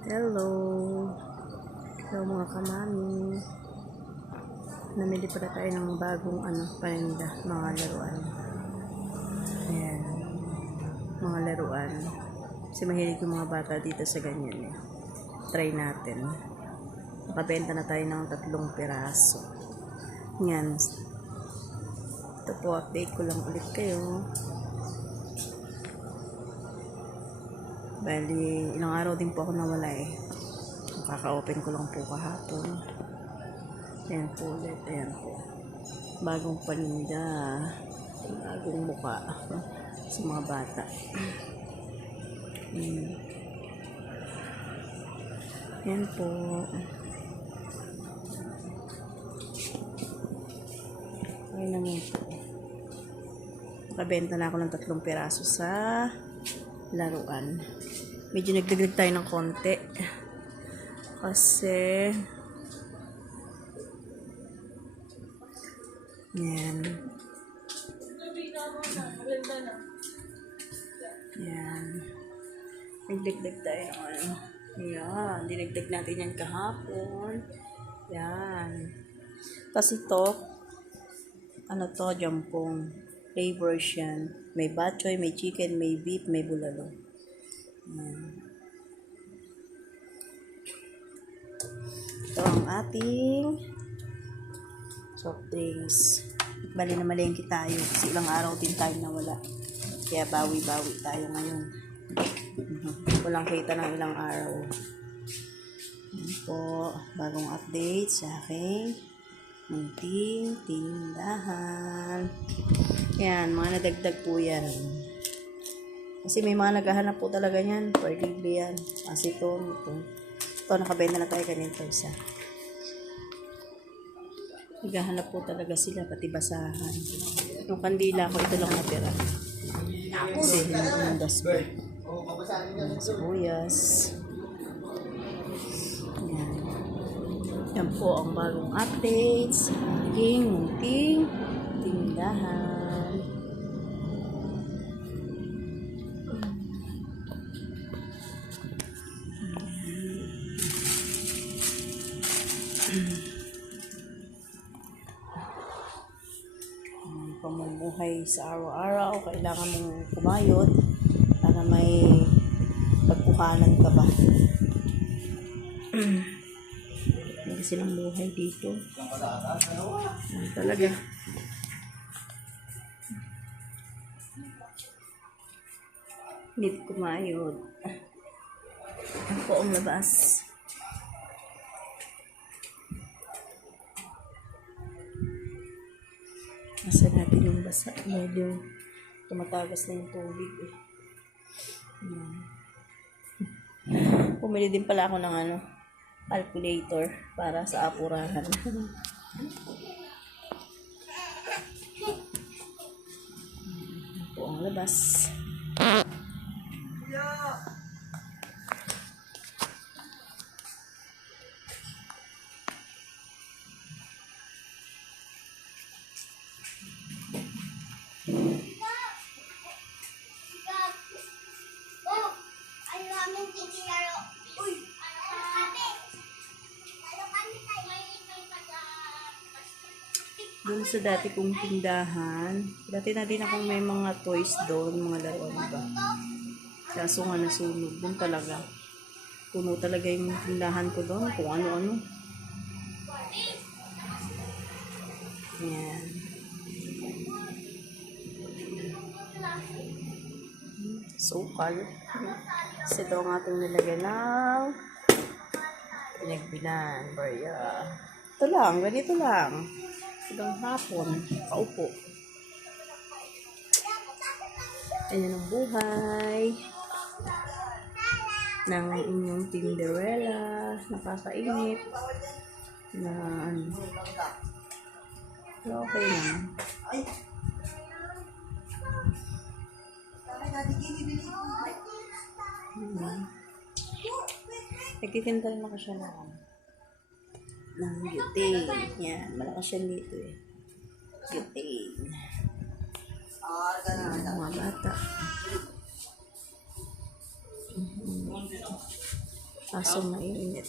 Hello. Hello mga kamami. Namili pala tayo ng bagong paninda, mga laruan. Ayan. Mga laruan. Kasi mahilig yung mga bata dito sa ganyan eh. Try natin. Nakabenta na tayo ng 3 piraso. Yan. Ito po, update ko lang ulit kayo. Bali, ilang araw din po ako nawala eh. Kaka-open ko lang po kahapon. Ayan po ulit. Ayan po. Bagong paninda. Bagong muka sa mga bata. Ayan po. Ayan naman po. Nakabenta na ako ng 3 piraso sa laruan. Medyo nagdagdag tayo ng konti. Kasi yan. Yan. Nagdagdag tayo ng ano. Yan. Dinagdag natin yan kahapon. Yan. Tapos ito, to, jampong. Flavors yan. May batchoy, may chicken, may beef, may bulalo. Yan. Ito ang ating soft drinks. Bali na malengke tayo kasi ilang araw din tayo nawala. Kaya bawi-bawi tayo ngayon. Walang kita ng ilang araw. Yan po, bagong update sa aking munting tindahan. Yan, mga nadagdag po yan. Kasi may mga naghahanap po talaga yan. Per libre yan. Kasi ito, nakabenta na tayo ganito isa. Naghahanap po talaga sila, pati basahan. Yung kandila ko, ito lang natira. Kasi hindi ko ng dustbin. Sibuyas. Yan. Yan po ang bagong update sa aking munting tindahan. Pamumuhay sa araw-araw, kailangan mong kumayod para may pagkuhanan ka ba. Hindi silang buhay dito. Talaga. Hindi kumayod. Ang po ang labas. Nasa natin yung basa. Medyo tumatagas na yung tubig eh. Pumili din pala ako ng calculator para sa apurahan. Po ang labas. Doon sa dati kong tindahan, dati na din akong may mga toys doon, mga laruan ba. Kaso nga nasunog, doon talaga. Puno talaga yung tindahan ko doon, kung ano-ano. Ayan. Sukal. Kasi ito ang ating nilagay ng pinagbilan, barya. Ito lang, ganito lang. Hanggang hapon, paupo. Ayan ang buhay ng inyong Tinderella. Nakakainit na okay lang. Nagtitinda rin ako siya ng butane. Yan, malakas yan dito eh. Butane. Mga bata. Kaso mainit.